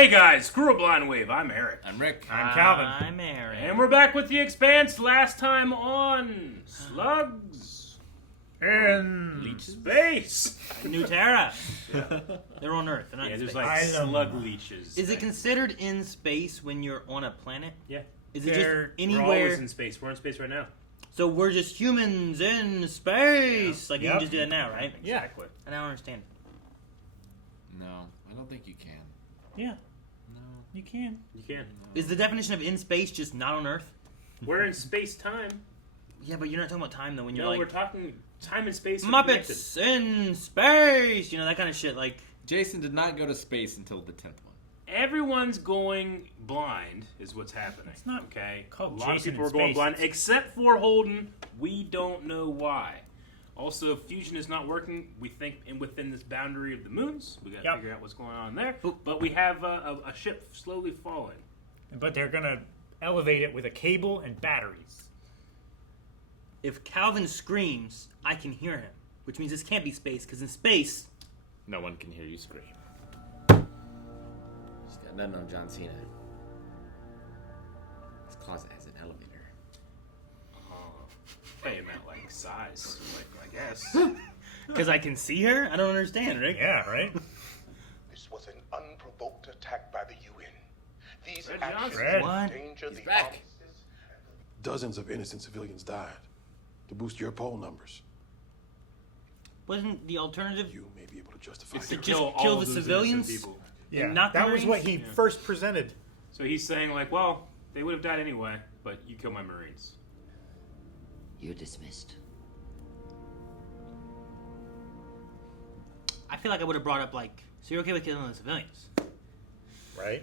Hey guys, screw a blind wave. I'm Eric. I'm Rick. I'm Calvin. I'm Aaron. And we're back with the Expanse. Last time on Slugs And Leech Space. New Terra. They're on Earth. They're not Yeah, in there's space. like Island. slug leeches. Is it considered in space when you're on a planet? Yeah. Is it They're- just We're anywhere? always in space. We're in space right now. So we're just humans in space. Like you Yep. can just do that now, right? Yeah. Exactly. I don't understand. No, I don't think you can. yeah, No. you can. You can. Is the definition of in space just not on Earth? We're in space time. Yeah, but you're not talking about time though. When you're No, like we're talking time and space. are Muppets in space, you know that kind of shit. Like Jason did not go to space until the 10th one. Everyone's going blind is what's happening. It's not okay. called A lot Jason of people in are going space, blind, it's- except for Holden. We don't know why. Also, fusion is not working. We think within this boundary of the moons. We got to Yep. figure out what's going on there. Oop. But we have a ship slowly falling. But they're gonna elevate it with a cable and batteries. if Calvin screams, I can hear him, which means this can't be space because in space, No one can hear you scream. She's got nothing on John Cena. This closet has an elevator. Hey, you meant like size, like I guess. because I can see her. I don't understand, Rick. Yeah, right. This was an unprovoked attack by the UN. These Red actions Johnson. Red. What? endanger the back. armistice. Dozens of innocent civilians died to boost your poll numbers. Wasn't the alternative You may be able to justify It's to your- just kill kill all the those civilians? innocent people. Yeah, not the that was what he Marines? first presented. So he's saying like, well, they would have died anyway, but you kill my Marines. You're dismissed. I feel like I would have brought up like, so you're okay with killing the civilians? Right.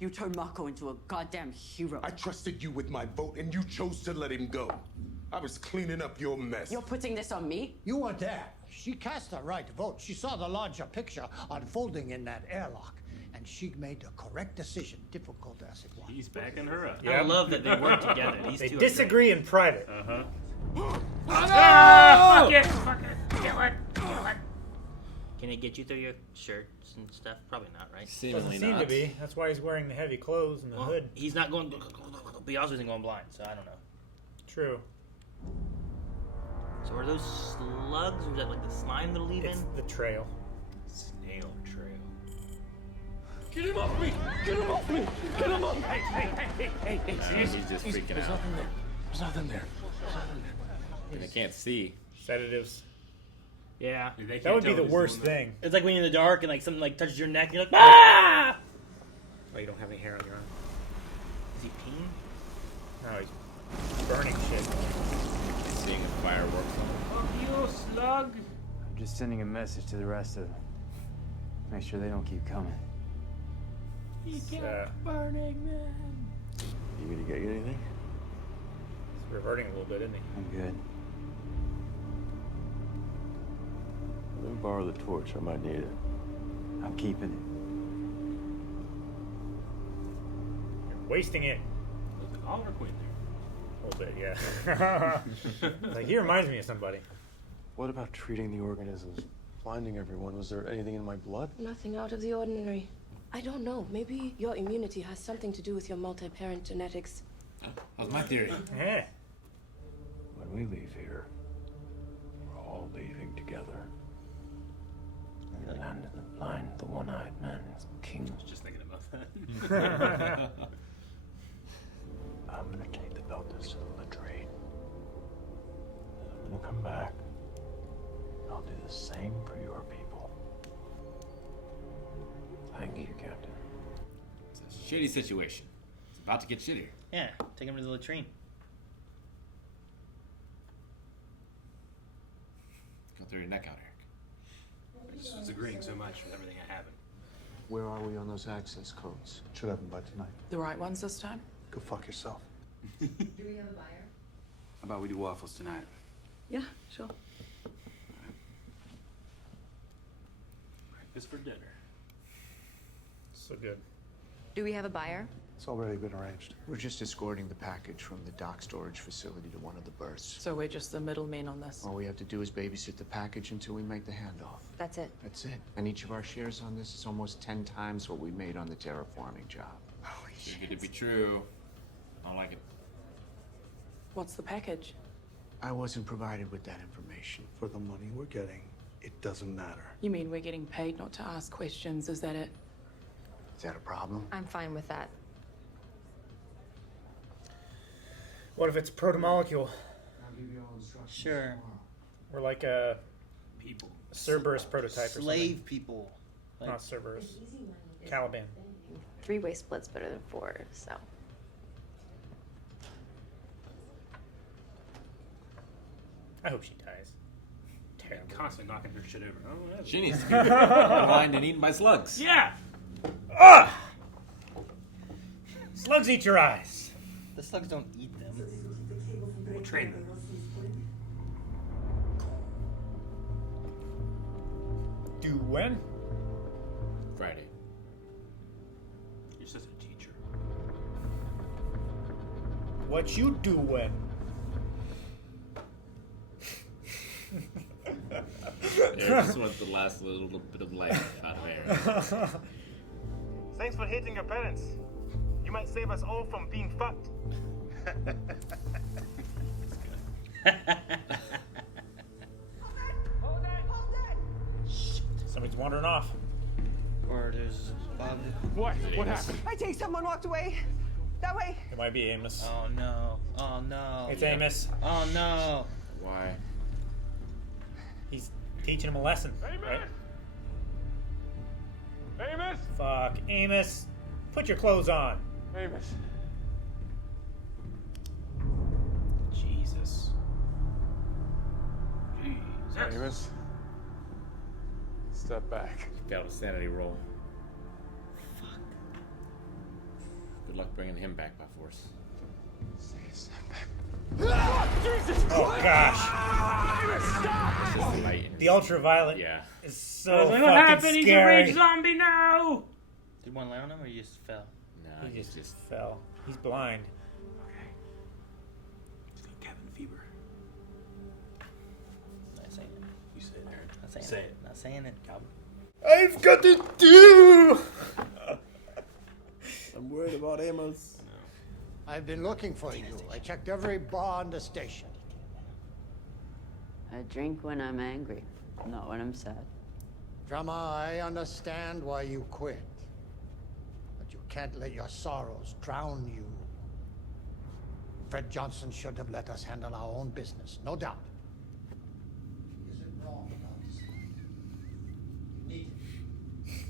You turned Marco into a goddamn hero. I trusted you with my vote, and you chose to let him go. I was cleaning up your mess. You're putting this on me? You weren't there. She cast her right vote. She saw the larger picture unfolding in that airlock, and she made the correct decision, difficult as it was. He's backing her up. Yeah. I love that they work together. These They two disagree in private. Ah, fuck it, fuck it, kill it, kill it. Can it get you through your shirts and stuff? Probably not, right? Doesn't Seemingly seem not. to be. That's why he's wearing the heavy clothes and the Well, hood. he's not going. But he also isn't going blind, so I don't know. True. So are those slugs, or is that like the slime they'll leave It's in? the trail. Snail trail. Get him off me! Get him off me! Get him off! Hey, He's just freaking out. There's nothing there. I can't see. Sedatives. Yeah. They That can't would be tell the who's worst doing that. thing. It's like when you're in the dark and like something like touches your neck and you're like, ah! Oh, you don't have any hair on your arm. Is he peeing? No, he's burning shit. Seeing a fireworks. Fuck you, slug. I'm just sending a message to the rest of them. Make sure they don't keep coming. It's Burning man. You gonna get anything? reverting a little bit, isn't he? I'm good. Let me borrow the torch. I might need it. I'm keeping You're wasting it. Was it Oliver Queen there? A little bit, yeah. Like, he reminds me of somebody. What about treating the organisms? Blinding everyone? Was there anything in my blood? Nothing out of the ordinary. I don't know. Maybe your immunity has something to do with your multi-parent genetics. That was my theory. Yeah. When we leave here, we're all leaving together. In the land of the blind, the one-eyed man is king. I was just thinking about that. I'm gonna take the Beltas to the latrine. I'm gonna come back. I'll do the same for your people. Thank you, Captain. It's a shitty situation. It's about to get shittier. Yeah, take him to the latrine. Go through your neck out, Eric. I just was agreeing so much with everything that happened. Where are we on those access codes? Should have them by tonight. The right ones this time? Go fuck yourself. Do we have a buyer? How about we do waffles tonight? Yeah, sure. Breakfast for dinner. So good. Do we have a buyer? It's already been arranged. We're just escorting the package from the dock storage facility to one of the berths. So we're just the middlemen on this. All we have to do is babysit the package until we make the handoff. That's it. That's it. And each of our shares on this is almost 10 times what we made on the terraforming job. Too good to be true. I like it. What's the package? I wasn't provided with that information. For the money we're getting, it doesn't matter. You mean we're getting paid not to ask questions? Is that it? Is that a problem? I'm fine with that. What if it's proto-molecule? I'll give you all instructions. Sure. Or like a People. Cerberus prototype or something. Slave people. Like, Not Cerberus. Caliban. 3-way split's better than 4, so. I hope she dies. Terrible. Constantly knocking her shit over. Oh, that's- She needs to be blind and eaten by slugs. Yeah. Ugh! Slugs eat your eyes. the slugs don't eat them. We'll train them. Do when? Friday. You're such a teacher. What you do when? Eric just wants the last little bit of life out of Aaron. Thanks for hating your parents. You might save us all from being fucked. Somebody's wandering off. Or there's Bob. What? What happened? I think someone walked away. That way. It might be Amos. Oh no. Oh no. It's Amos. Oh no. Why? He's teaching him a lesson, right? Amos? Fuck. Amos, put your clothes on. Amos. Jesus. Jesus. Amos. Step back. Failed a sanity roll. Fuck. Good luck bringing him back by force. Oh gosh. It's just the light in The ultraviolet Yeah. is so What fucking happened? He's a scary. rage zombie now. Did one land on him or you just fell? No, He he's just fell. He's blind. He's got cabin fever. Not saying it. You say it, Aaron. Not saying Say it. it. Not saying it. Calvin. I've got to do. I'm worried about Amos. I've been looking for you. I checked every bar on the station. I drink when I'm angry, not when I'm sad. Drama, I understand why you quit. But you can't let your sorrows drown you. Fred Johnson should have let us handle our own business, no doubt. He isn't wrong about this. We need it.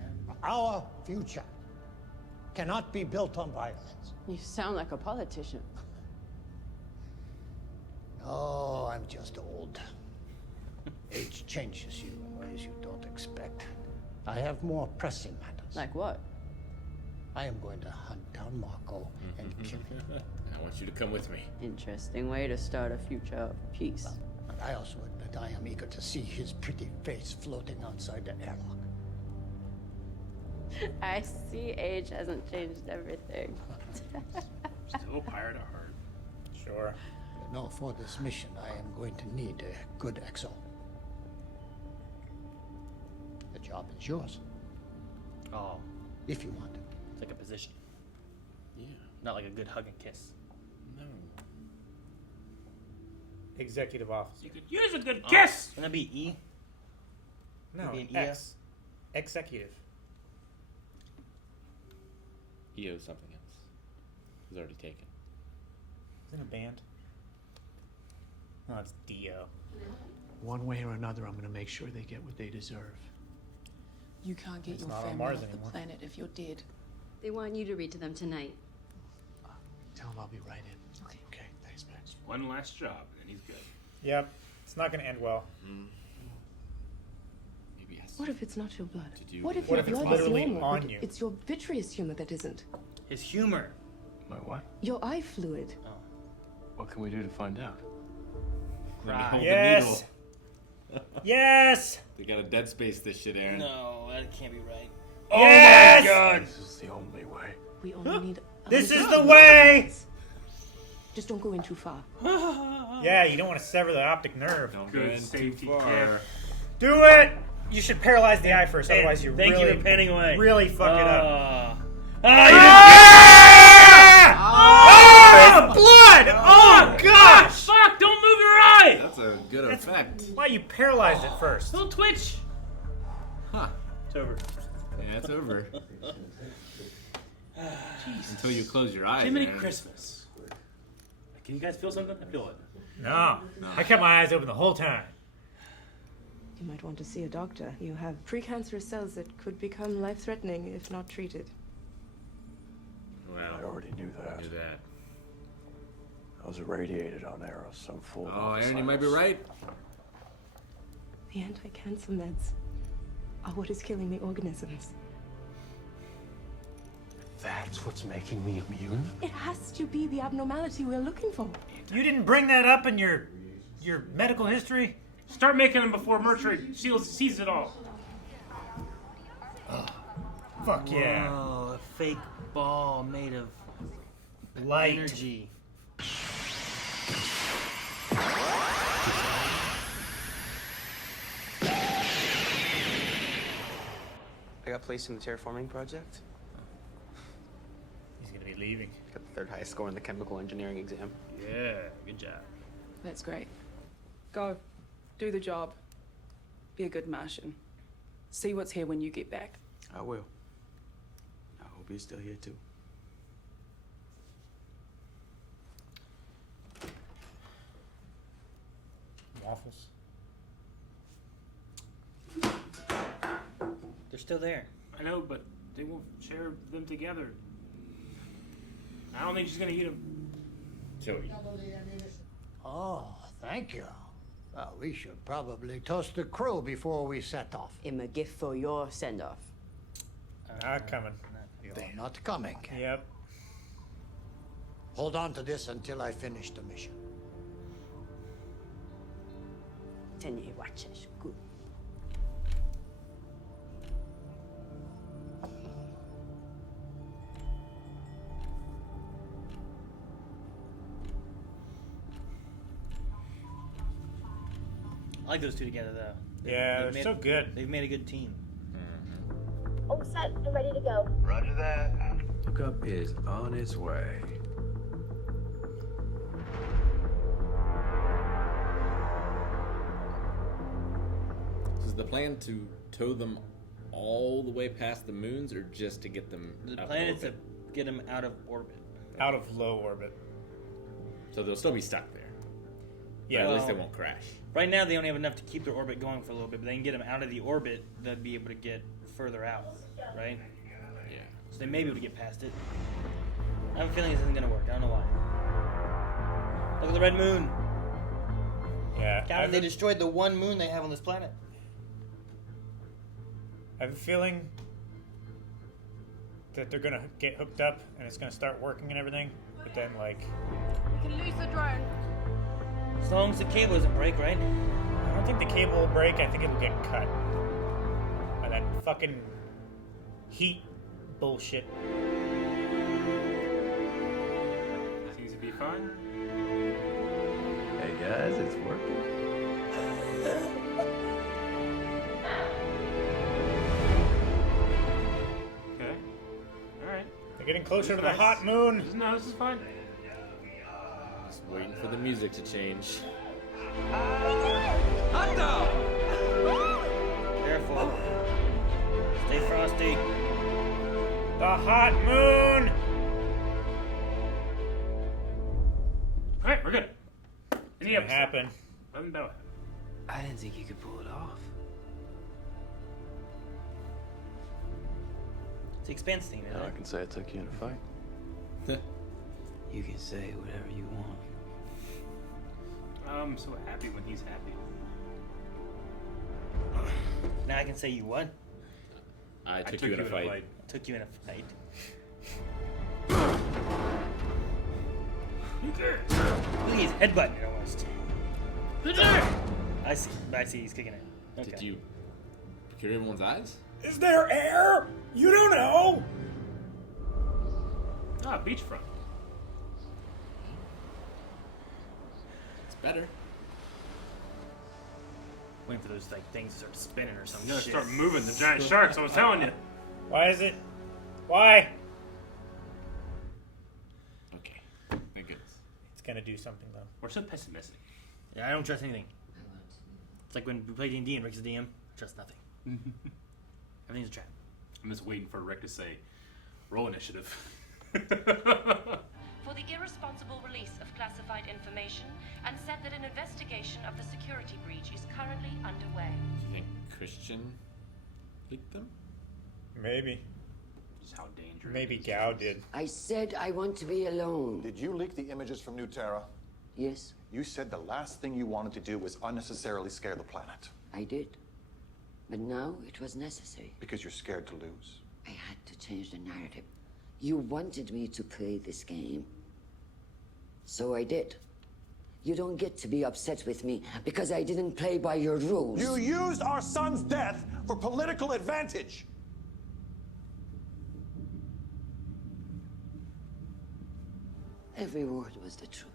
And our future cannot be built on violence. You sound like a politician. Oh, I'm just old. Age changes you in ways you don't expect. I have more pressing matters. Like what? I am going to hunt down Marco and kill him. I want you to come with me. Interesting way to start a future of peace. And I also admit I am eager to see his pretty face floating outside the airlock. I see age hasn't changed everything. Still a pirate at heart. Sure. No, for this mission, I am going to need a good XO. The job is yours, Oh, if you want it. it's like a position. Yeah. Not like a good hug and kiss. No. Executive officer. You could use a good kiss. Wouldn't that be E? No, Maybe an X. Executive. He owes something else. He's already taken. Is it a band? Oh, it's Dio. One way or another, I'm going to make sure they get what they deserve. You can't get It's your not on family Mars off the anymore. planet if you're dead. They want you to read to them tonight. Tell them I'll be right in. Okay. Okay, thanks, Max. One last job, and then he's good. Yep. It's not going to end well. Maybe yes. What if it's not your blood? To do What if What your if it's blood is literally normal, on but you? it's your vitreous humor that isn't? His humor. My what? Your eye fluid. What can we do to find out? Let me hold Yes. the needle. Yes. They got a dead space this shit, Aaron. No, that can't be right. Yes! This is the only way. We all we need. This is the way! Just don't go in too far. Yeah, you don't want to sever the optic nerve. Don't Good go in safety too far. care. Do it! You should paralyze the eye first, otherwise you Thank really, you for panning away. really fuck it up. Blood! Oh, gosh! Fuck! Don't move your eye! That's a good effect. Why you paralyzed it first? Don't twitch! Huh. It's over. Yeah, it's over. Until you close your eyes. Jiminy man. Christmas. Can you guys feel something? I feel it. No. I kept my eyes open the whole time. You might want to see a doctor. You have precancerous cells that could become life-threatening if not treated. Well, I already knew that. Knew that. I was irradiated on Eros, so full. Oh, Aaron, you might be right. The anti-cancer meds are what is killing the organisms. That's what's making me immune? It has to be the abnormality we're looking for. You didn't bring that up in your medical history? Start making them before Mercury sees it all. Fuck yeah. Oh, a fake ball made of Light. energy. I got placed in the terraforming project. He's gonna be leaving. Got the third highest score in the chemical engineering exam. Yeah, good job. That's great. Go. Do the job. Be a good Martian. See what's here when you get back. I will. I hope you're still here too. Waffles. They're still there. I know, but they won't share them together. I don't think she's gonna eat them. Joey. Oh, thank you. We should probably toast the crew before we set off. I'm a gift for your send-off. Not coming. They're not coming. Yep. Hold on to this until I finish the mission. Then you watch it. Good. I like those two together, though. Yeah, they're so good. They've made a good team. All set and ready to go. Roger that. Hookup is on its way. Is the plan to tow them all the way past the moons, or just to get them The up plan in is to orbit? get them out of orbit. Out of low orbit. So they'll still be stuck there. Yeah. But at least they Well, won't crash. Right now, they only have enough to keep their orbit going for a little bit, but they can get them out of the orbit, they'll be able to get further out, right? Yeah. So they may be able to get past it. I have a feeling this isn't going to work. I don't know why. Look at the red moon. Yeah. God, they destroyed the one moon they have on this planet. I have a feeling that they're gonna get hooked up and it's gonna start working and everything, but then like We can lose the drone. As long as the cable doesn't break, right? I don't think the cable will break. I think it'll get cut by that fucking heat bullshit. Seems to be fine. Hey guys, it's working. Okay. Alright. They're getting closer to the Nice. hot moon. No, this is fine. Just waiting for the music to change. Careful. Stay frosty. The hot moon. Alright, we're good. Any What episode. happened? Nothing bad. I didn't think you could pull it off. It's the Expanse thing, Now I can say I took you in a fight. You can say whatever you want. I'm so happy when he's happy. Now I can say you what? I took you in a fight. Took you in a fight. Who cares? Look at he's headbutting it almost. I see he's kicking it. Okay. Did you procure everyone's eyes? Is there air? You don't know. beachfront. It's better. Waiting for those like things to start spinning or something. You gotta start moving the giant sharks. I was telling you. Why is it? Why? Okay. Thank goodness. It's gonna do something though. We're so pessimistic. Yeah, I don't trust anything. It's like when we play D&D and Rick's the DM. Trust nothing. Everything's a trap. I'm just waiting for Rick to say, "Roll initiative." For the irresponsible release of classified information, and said that an investigation of the security breach is currently underway. Do you think Christian leaked them? Maybe. Just how dangerous. Maybe Gao did. I said I want to be alone. Did you leak the images from New Terra? Yes, You said the last thing you wanted to do was unnecessarily scare the planet. I did. But now it was necessary. Because you're scared to lose. I had to change the narrative. You wanted me to play this game. So I did. You don't get to be upset with me because I didn't play by your rules. You used our son's death for political advantage. Every word was the truth.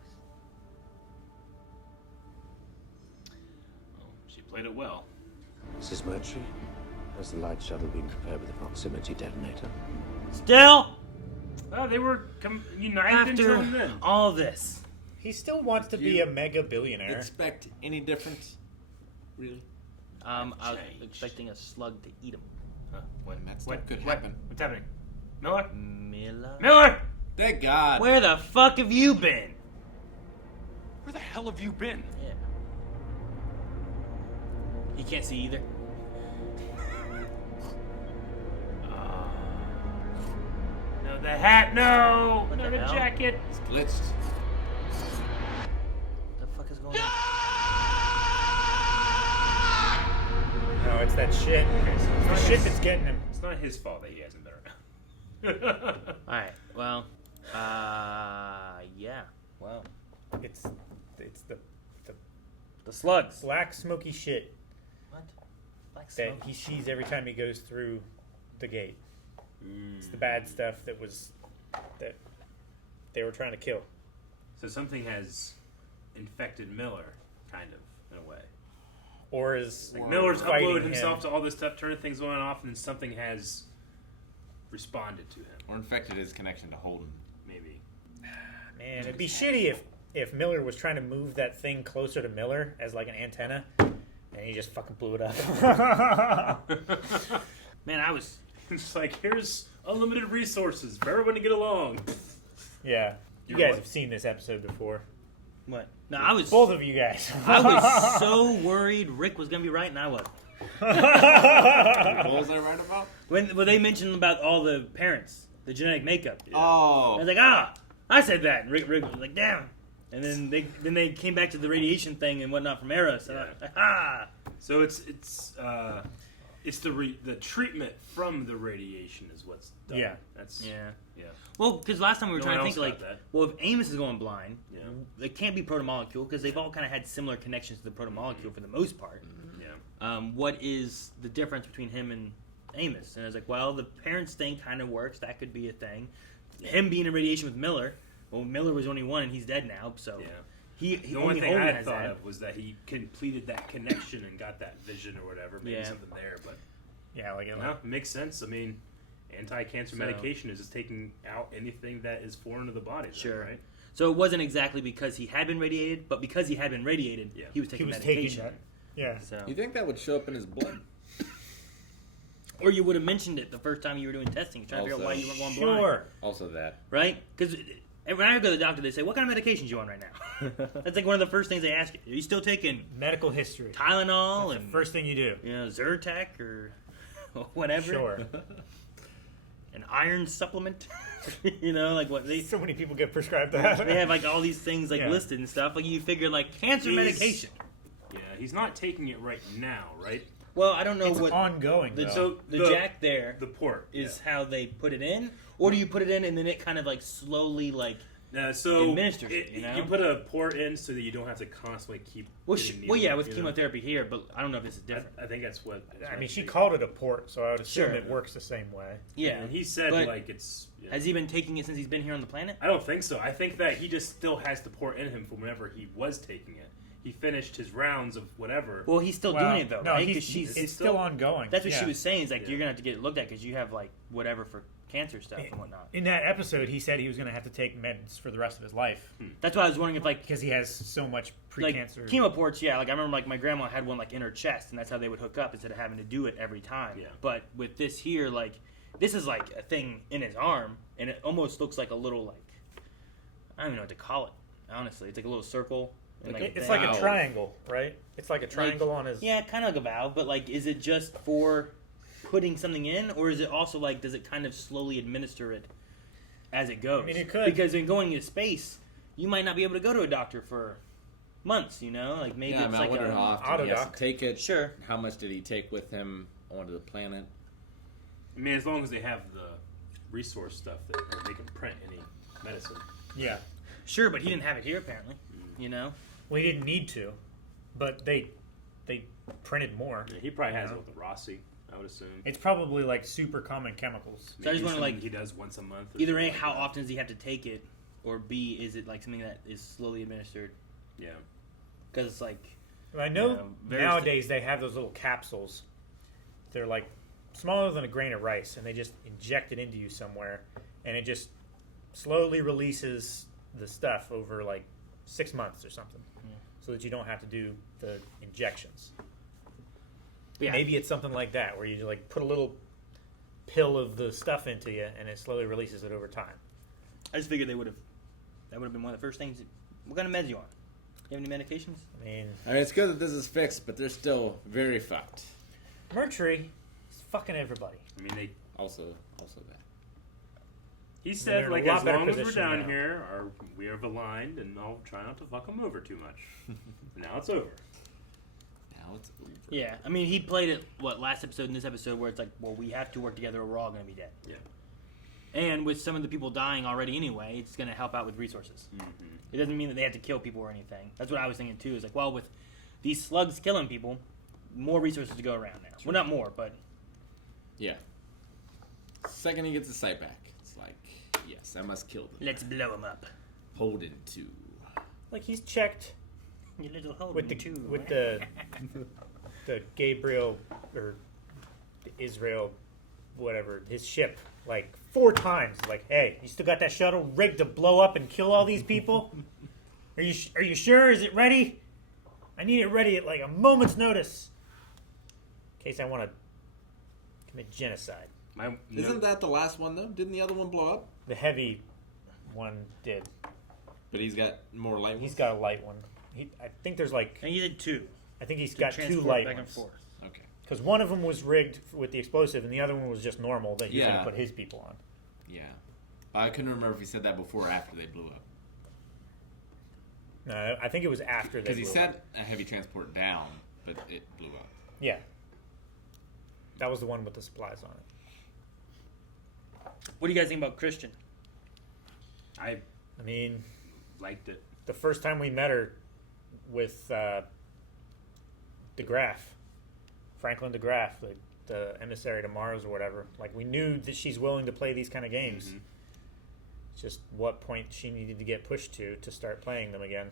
Well, she played it well. Mrs. Murtry, has the light shuttle been prepared with a proximity detonator? Still, They were united until after then. all this, He still wants to be a mega billionaire. Expect any difference? Really? I was expecting a slug to eat him. That stuff could happen. What's happening? Miller? Miller? Thank God. Where the fuck have you been? Where the hell have you been? Yeah. He can't see either. No, the hat, no! What No, the the hell? jacket. It's glitched. The fuck is going on? No, it's that shit. It's the shit that's getting him. It's not his fault that he hasn't been around. Alright, well, yeah. Well, It's the slugs. black smoky shit What? Black that smoke? he sees every time he goes through the gate. It's the bad stuff that they were trying to kill. So something has infected Miller, kind of, in a way. Or is Like Miller's fighting uploaded him. himself to all this stuff, turning things on and off, and then something has responded to him. Or infected his connection to Holden. Maybe. Man, it'd be shitty if Miller was trying to move that thing closer to Miller as like an antenna, and he just fucking blew it up. Man, I was... It's like, here's unlimited resources for everyone to get along. Yeah, you guys have seen this episode before. What? No, I was... Both of you guys. I was so worried Rick was going to be right, and I wasn't. What was I right about? When they mentioned about all the parents, the genetic makeup. Oh. I was like, I said that. And Rick was like, damn. And then they came back to the radiation thing and whatnot from Eros. And So it's the treatment from the radiation is what's done. Yeah. That's Yeah. Yeah. Well, because last time we were No trying to one think, else like, got that. well, if Amos is going blind, Yeah. it can't be protomolecule because they've all kind of had similar connections to the protomolecule for the most part. Yeah. What is the difference between him and Amos? And I was like, well, the parents thing kind of works. That could be a thing. Him being in radiation with Miller. Well, Miller was only one, and he's dead now. So Yeah. he The only thing Holden I has thought that. of was that he completed that connection and got that vision or whatever. Maybe Yeah. something there, but Yeah, like no, it makes sense. I mean, anti-cancer So- medication is just taking out anything that is foreign to the body. Then, Sure. right? So it wasn't exactly because he had been radiated, but because he had been radiated, Yeah. he was taking He was medication. taking that. Yeah. So, You think that would show up in his blood? or you would have mentioned it the first time you were doing testing, trying to figure out why you weren't going blind. Sure. Also that. Right? Because when I go to the doctor, they say, "What kind of medications you on right now?" That's like one of the first things they ask you. Are you still taking Medical history. Tylenol That's and the first thing you do. Zyrtec or whatever? Sure. An iron supplement. Like what they. So many people get prescribed that. They have like all these things like Yeah. listed and stuff. Like you figure like cancer He's- medication. Yeah, he's not taking it right now, right? Well, I don't know It's what ongoing. the, though. So the the- jack there The port is how they put it in, or do you put it in and then it kind of like slowly like So administers it, you know? You put a port in so that you don't have to constantly keep. Well, getting well, yeah, needles, with you know? chemotherapy here, but I don't know if this is different. I think that's what. I mean, she called it a port, so I would assume Sure. it works the same way. Yeah, And he said but like it's. Yeah. Has he been taking it since he's been here on the planet? I don't think so. I think that he just still has the port in him from whenever he was taking it. He finished his rounds of whatever. Well, he's still doing it though, no, right? he's- 'Cause it's still ongoing. That's what she Yeah. was saying. Is like Yeah. you're gonna have to get it looked at because you have like whatever for cancer stuff and whatnot. In that episode, he said he was going to have to take meds for the rest of his life. That's why I was wondering if like because he has so much like pre-cancer. chemo ports. Yeah, like I remember like my grandma had one like in her chest, and that's how they would hook up instead of having to do it every time. Yeah. But with this here, like this is like a thing in his arm, and it almost looks like a little like I don't even know what to call it. Honestly, it's like a little circle. and, Like, it's thing. like a triangle, right? It's like a triangle on his. Yeah, kind of like a valve, but like, is it just for putting something in, or is it also like, does it kind of slowly administer it as it goes? I mean, it could. Because in going into space, you might not be able to go to a doctor for months. You know, like maybe Yeah, I it's mean, like I wonder a how often he has autodoc. to take it. Sure. How much did he take with him onto the planet? I mean, as long as they have the resource stuff that they can print any medicine. Yeah. Sure, but he didn't have it here apparently. You know. We didn't need to, but they printed more. Yeah, he probably has it with the Rossi, I would assume. It's probably like super common chemicals. So I just wonder, like, he does once a month. or Either A, something like how that. often does he have to take it, or B, is it like something that is slowly administered? Yeah. Because it's like. I know, you know, very nowadays they have those little capsules. They're like smaller than a grain of rice, and they just inject it into you somewhere, and it just slowly releases the stuff over like 6 months or something, so that you don't have to do the injections. Yeah. Maybe it's something like that, where you like put a little pill of the stuff into you, and it slowly releases it over time. I just figured that would have been one of the first things. What kind of meds you on? You have any medications? I mean, it's good that this is fixed, but they're still very fucked. Mercury is fucking everybody. I mean, they Also bad. He They're said, in a like, lot as better long as we're position down now. here, we are aligned, and I'll try not to fuck him over too much. Now it's over. Now it's over. Yeah, I mean, he played it, last episode and this episode, where it's like, well, we have to work together or we're all going to be dead. Yeah. And with some of the people dying already anyway, it's going to help out with resources. Mm-hmm. It doesn't mean that they have to kill people or anything. That's what I was thinking, too. Is like, well, with these slugs killing people, more resources to go around now. Well, not more, but... Yeah. Second he gets his sight back, it's like, yes, I must kill them. Let's blow him up. Holden 2. Like he's checked You little Holden with the too. with the Gabriel or the Israel, whatever, his ship like 4 times. Like, hey, you still got that shuttle rigged to blow up and kill all these people? Are you sure? Is it ready? I need it ready at like a moment's notice, in case I want to commit genocide. Isn't that the last one though? Didn't the other one blow up? The heavy one did. But he's got more light ones? He's got a light one. I think there's like. And he did 2. I think he's To got 2 transport light back and ones. forth. Okay. Because one of them was rigged with the explosive, and the other one was just normal that he was going Yeah. to put his people on. Yeah. I couldn't remember if he said that before or after they blew up. No, I think it was after they Because he blew said up. a heavy transport down, but it blew up. Yeah. That was the one with the supplies on it. What do you guys think about Christian? I mean, liked it. The first time we met her with DeGraff, Franklin DeGraff, the emissary to Mars or whatever, like we knew that she's willing to play these kind of games. Mm-hmm. It's just what point she needed to get pushed to start playing them again.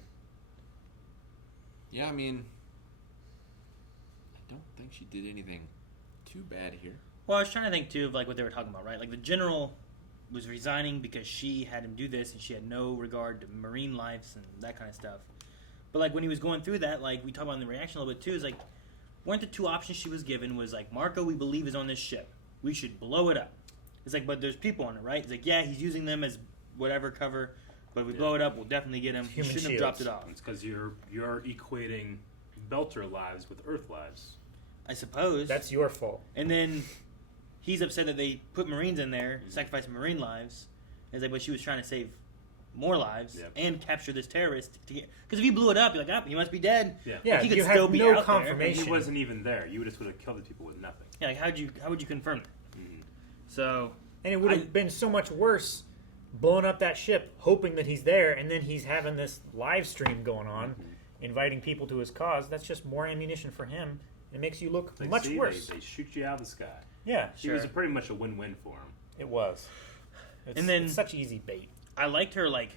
Yeah, I mean, I don't think she did anything too bad here. Well, I was trying to think, too, of like what they were talking about, right? Like the general was resigning because she had him do this and she had no regard to marine lives and that kind of stuff. But like when he was going through that, like we talked about in the reaction a little bit too, is like weren't the 2 options she was given was like Marco we believe is on this ship. We should blow it up. It's like, but there's people on it, right? It's like, yeah, he's using them as whatever cover, but if we blow it up, we'll definitely get him. He shouldn't have dropped it off. It's because you're equating Belter lives with Earth lives. I suppose. That's your fault. And then he's upset that they put Marines in there, sacrificing Marine lives. It's like, but she was trying to save more lives and capture this terrorist. Because if he blew it up, you're like, he must be dead. Yeah, Like, he could still be out there. He wasn't even there. You would just would have killed the people with nothing. Yeah, like how would you confirm that? So, and it would have been so much worse blowing up that ship, hoping that he's there, and then he's having this live stream going on, inviting people to his cause. That's just more ammunition for him. It makes you look much worse. They shoot you out of the sky. Yeah, It was pretty much a win-win for him. It was. And then it's such easy bait. I liked her like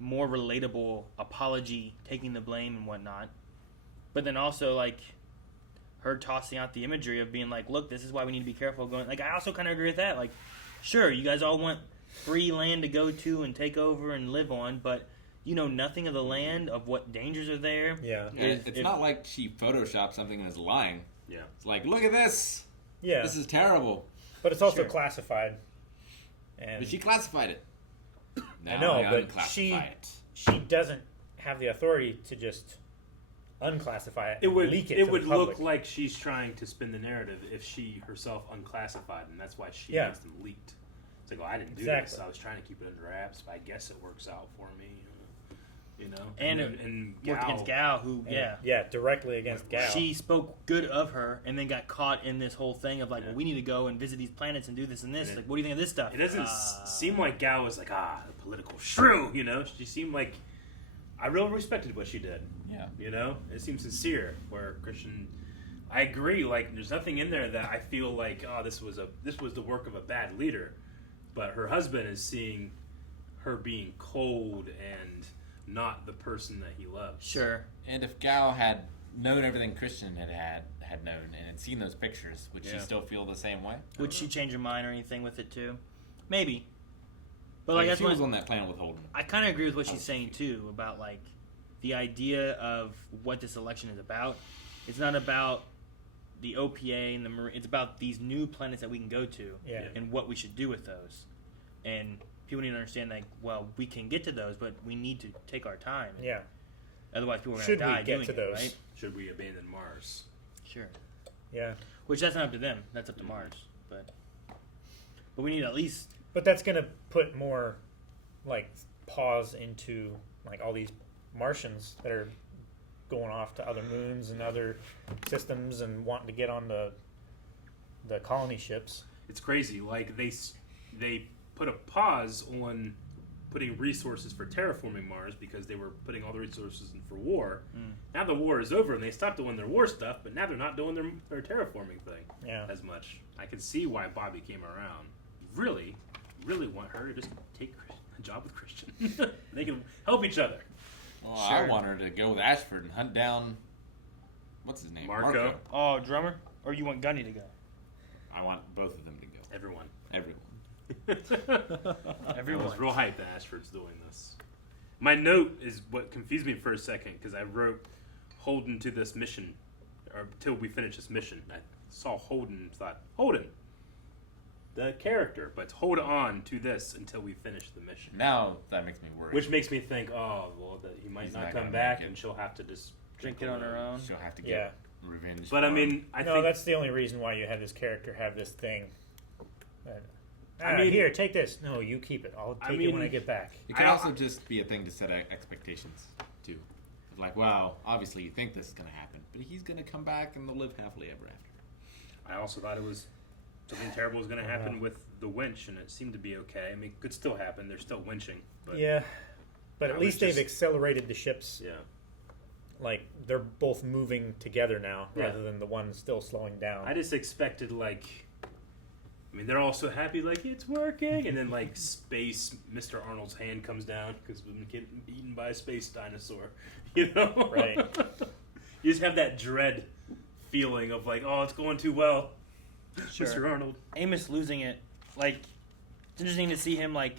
more relatable apology, taking the blame and whatnot. But then also like her tossing out the imagery of being like, look, this is why we need to be careful going. Like I also kind of agree with that. Like, sure, you guys all want free land to go to and take over and live on, but you know nothing of the land, of what dangers are there. Yeah. It's not like she photoshopped something and is lying. Yeah. It's like, look at this. Yeah. This is terrible. But it's also classified. And But she classified it. Now I know, I but unclassify she doesn't have the authority to just unclassify it. It would leak it. it to would the public. look like she's trying to spin the narrative if she herself unclassified, and that's why she Yeah. makes them leaked. It's like, oh, I didn't do Exactly. this. I was trying to keep it under wraps, but I guess it works out for me. You know, And worked against Gal, who directly against Gal. She spoke good of her, and then got caught in this whole thing of like, well, we need to go and visit these planets and do this and this. Like, what do you think of this stuff? It doesn't seem like Gal was like, the political shrew, you know? She seemed like, I really respected what she did. Yeah. You know? It seemed sincere, where Christian, I agree, like, there's nothing in there that I feel like, this was the work of a bad leader. But her husband is seeing her being cold and not the person that he loves. Sure. And if Gal had known everything Christian had known and had seen those pictures, would she still feel the same way? Would she change her mind or anything with it too? Maybe. But Like, like that's she what was on that planet with Holden. I kind of agree with what she's saying too about like the idea of what this election is about. It's not about the OPA and the Marine. It's about these new planets that we can go to and what we should do with those. And people need to understand that, well, we can get to those, but we need to take our time. Yeah. Otherwise, people are going Should to we die get doing to it, those? right? Should we abandon Mars? Sure. Yeah. Which that's not up to them. That's up to Mars. But we need at least. But that's going to put more, like, pause into, like, all these Martians that are going off to other moons and other systems and wanting to get on the colony ships. It's crazy. Like, they put a pause on putting resources for terraforming Mars because they were putting all the resources in for war. Now the war is over and they stopped doing their war stuff, but now they're not doing their terraforming thing as much. I can see why Bobby came around. Really want her to just take a job with Christian. They can help each other. Well, I want her to go with Ashford and hunt down, what's his name? Marco. Oh, drummer? Or you want Gunny to go? I want both of them to go. Everyone. Everyone. I was real hyped that Ashford's doing this. My note is what confused me for a second because I wrote Holden to this mission, or till we finish this mission. I saw Holden and thought, Holden, the character, but hold on to this until we finish the mission. Now that makes me worried. Which makes me think, that he might He's not not come gonna back make it. and she'll have to just drink it on her own. She'll have to get revenge. But I mean, I no, think that's the only reason why you had this character have this thing. I mean- Here, take this. No, you keep it. I'll take it when I get back. It could also just be a thing to set expectations, too. Like, well, obviously you think this is going to happen, but he's going to come back and they'll live happily ever after. I also thought it was something terrible was going to happen with the winch, and it seemed to be okay. I mean, it could still happen. They're still winching. But Yeah, but I at was least they've just- accelerated the ships. Yeah. Like, they're both moving together now, Yeah. rather than the one still slowing down. I just expected, like, I mean, they're all so happy, like, it's working. And then, like, space, Mr. Arnold's hand comes down because we've been getting eaten by a space dinosaur. You know? Right. You just have that dread feeling of, like, oh, it's going too well. Sure. Mr. Arnold. Amos losing it. Like, it's interesting to see him, like,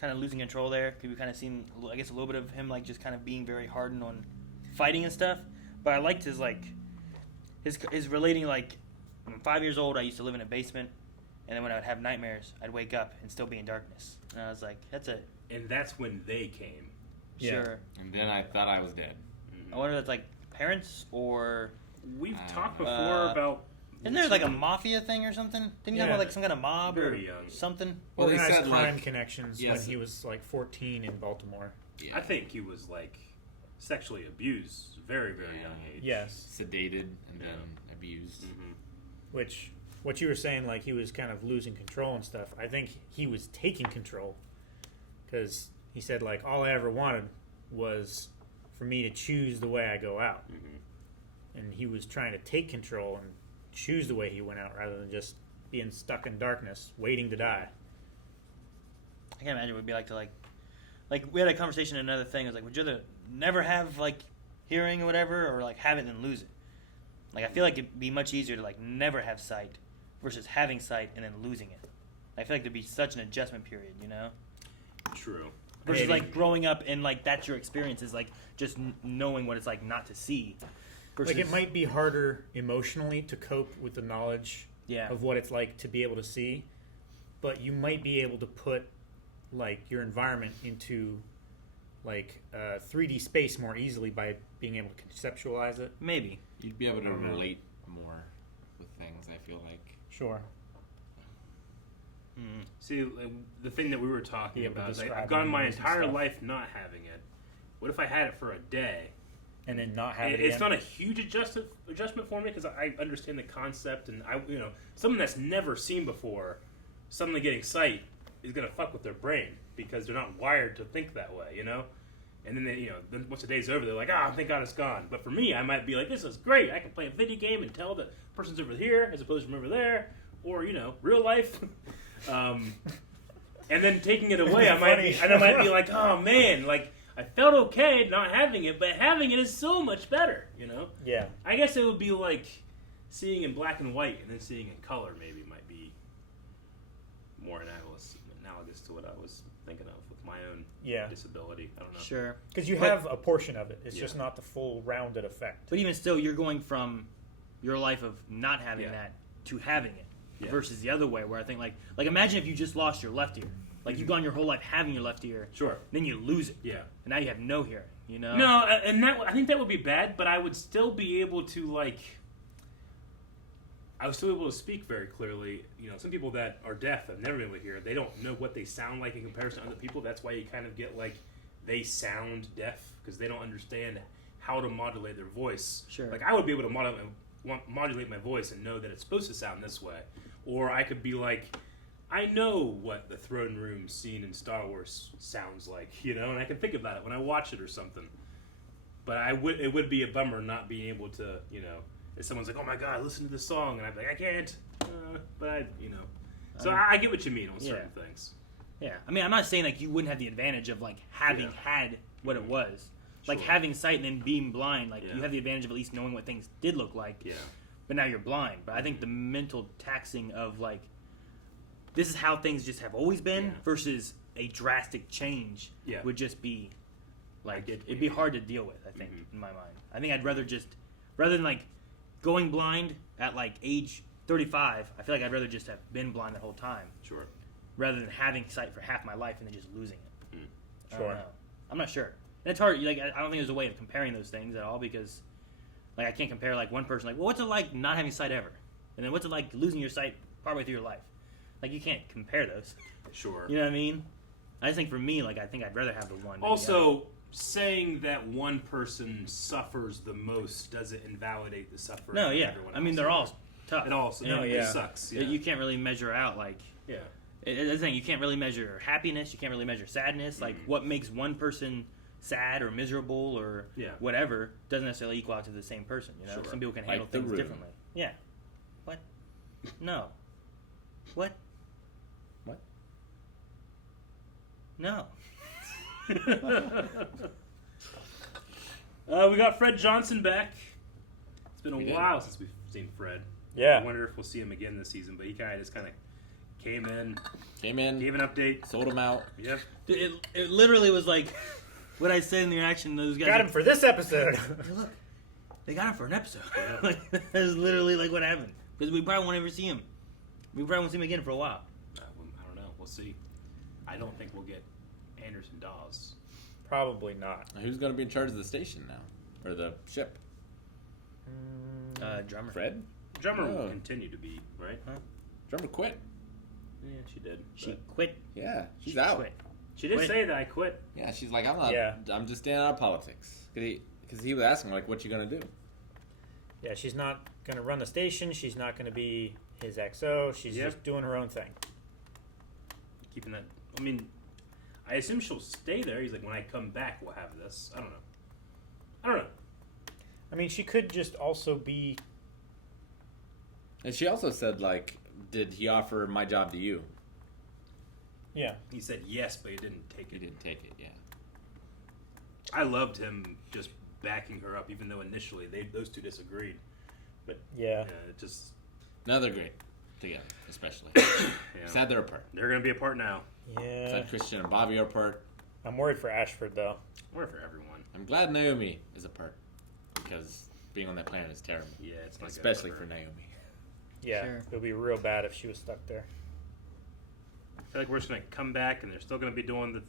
kind of losing control there. Because we kind of seen, I guess, a little bit of him, like, just kind of being very hardened on fighting and stuff. But I liked his, like, his relating, like, when I'm 5 years old, I used to live in a basement. And then when I would have nightmares, I'd wake up and still be in darkness. And I was like, that's it. And that's when they came. Sure. And then I thought I was dead. I wonder if that's, like, parents or... We've talked before about... Isn't there, like, a mafia thing or something? Didn't you talk about, like, some kind of mob or Very young. something? Well, he said, has crime like- connections yes. when he was, like, 14 in Baltimore. I think he was, like, sexually abused very, very young age. Yes. Sedated and then abused. Which, what you were saying, like, he was kind of losing control and stuff, I think he was taking control. because he said like all I ever wanted was for me to choose the way I go out, and he was trying to take control and choose the way he went out rather than just being stuck in darkness, waiting to die. I can't imagine what it would be like to like we had a conversation. Another thing was like, would you rather never have like hearing or whatever, or like have it and then lose it? Like I feel like it'd be much easier to like never have sight versus having sight and then losing it. I feel like there'd be such an adjustment period, you know? True. Versus like growing up and like that's your experience is like just knowing what it's like not to see. Versus, Like it might be harder emotionally to cope with the knowledge of what it's like to be able to see, but you might be able to put like your environment into like 3D space more easily by being able to conceptualize it. Maybe. You'd be able to relate more with things, I feel like. Sure. See, the thing that we were talking about is describe I've gone my memories and entire stuff. life not having it. What if I had it for a day? And then not have it It's again? not a huge adjustment for me because I understand the concept, and someone that's never seen before suddenly getting sight is gonna fuck with their brain because they're not wired to think that way, you know. And then then once the day's over, they're like, thank God it's gone. But for me, I might be like, this is great. I can play a video game and tell the person's over here as opposed to from over there, or real life. And then taking it away, I might be like, oh man, like I felt okay not having it, but having it is so much better, Yeah. I guess it would be like seeing in black and white and then seeing in color. Maybe might be more analogous to what I was thinking of with my own disability. I don't know. Sure. Because you have a portion of it. It's just not the full rounded effect. But even still, you're going from your life of not having that to having it versus the other way, where I think like imagine if you just lost your left ear. Like you've gone your whole life having your left ear. Sure. Then you lose it. Yeah. And now you have no hearing. No, and I think that would be bad, but I would still be able to I was still able to speak very clearly. Some people that are deaf have never been able to hear. They don't know what they sound like in comparison to other people. That's why you kind of get like they sound deaf because they don't understand how to modulate their voice. Sure. Like I would be able to modulate my voice and know that it's supposed to sound this way, or I could be like, I know what the throne room scene in Star Wars sounds like, and I can think about it when I watch it or something. But it would be a bummer not being able to, if someone's like, oh my God, listen to this song, and I'd be like, I can't, but So I get what you mean on certain things. Yeah, I mean, I'm not saying like you wouldn't have the advantage of like having had what it was, like having sight and then being blind. Like you have the advantage of at least knowing what things did look like. Yeah. But now you're blind. But I think the mental taxing of like this is how things just have always been versus a drastic change would just be like it'd be hard to deal with. I think in my mind, I think I'd rather than like going blind at like age 35. I feel like I'd rather just have been blind the whole time. Sure. Rather than having sight for half my life and then just losing it. I Sure. don't know. I'm not sure. And it's hard. Like I don't think there's a way of comparing those things at all because, like, I can't compare like one person. Like, well, what's it like not having sight ever, and then what's it like losing your sight partway through your life? Like, you can't compare those. Sure. You know what I mean? I just think for me, like, I think I'd rather have the one. than the other. Also, saying that one person suffers the most doesn't invalidate the suffering. No, of yeah. everyone I mean, else. they're all tough. It also it sucks. Yeah. You can't really measure out like. Yeah. That's the thing. You can't really measure happiness. You can't really measure sadness. Like what makes one person sad or miserable or whatever doesn't necessarily equal out to the same person. You know, Sure. some people can Like handle The things Room. differently. Yeah. What? No. What? What? No. We got Fred Johnson back. It's been a while since we've seen Fred. Yeah. I wonder if we'll see him again this season, but he kind of came in, gave an update, sold him out. Yep. It literally was like what I said in the reaction. Those guys Got him for this episode. Hey, look, they got him for an episode. Like, that's literally like what happened. Because we probably won't ever see him. We probably won't see him again for a while. I don't know. We'll see. I don't think we'll get Anderson Dawes. Probably not. Who's going to be in charge of the station now? Or the ship? Drummer. Fred? Drummer will Oh. continue to be, right? Huh? Drummer quit. Yeah, she did. She quit. Yeah, she's She out. quit. She did Quit. say that I quit. Yeah, she's like, I'm not. Yeah. I'm just staying out of politics. Because he was asking, like, what you gonna do? Yeah, she's not going to run the station. She's not going to be his XO. She's Yep. just doing her own thing. Keeping that. I mean, I assume she'll stay there. He's like, when I come back, we'll have this. I don't know. I mean, she could just also be. And she also said, like, did he offer my job to you? Yeah. He said yes, but he didn't take it. He didn't take it, yeah. I loved him just backing her up, even though initially those two disagreed. But yeah, it just. No, they're great together, especially. Yeah. Sad they're apart. They're going to be apart now. Yeah. Sad Christian and Bobby are apart. I'm worried for Ashford, though. I'm worried for everyone. I'm glad Naomi is apart because being on that planet is terrible. Yeah, it's not especially good for Naomi. Yeah, Sure. it would be real bad if she was stuck there. I feel like we're just going to come back and they're still going to be doing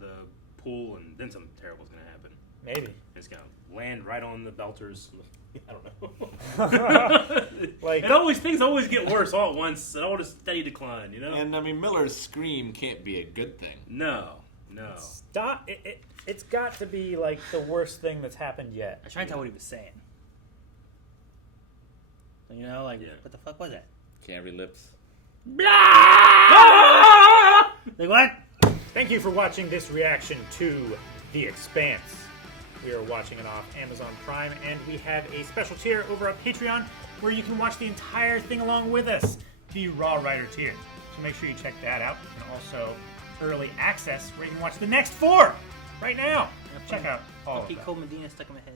the pool, and then something terrible is going to happen. Maybe. It's going to land right on the Belters. I don't know. Like, things always get worse all at once. It all just steady decline, you know? And I mean, Miller's scream can't be a good thing. No. Stop. It's got to be like the worst thing that's happened yet. I was trying to tell what he was saying. You know, like, what the fuck was that? Can't read lips. Like what? Thank you for watching this reaction to The Expanse. We are watching it off Amazon Prime, and we have a special tier over at Patreon where you can watch the entire thing along with us, the Raw Rider tier. So make sure you check that out. And also early access where you can watch the next 4 right now. Check out all of Funky that. Cole Medina stuck in my head.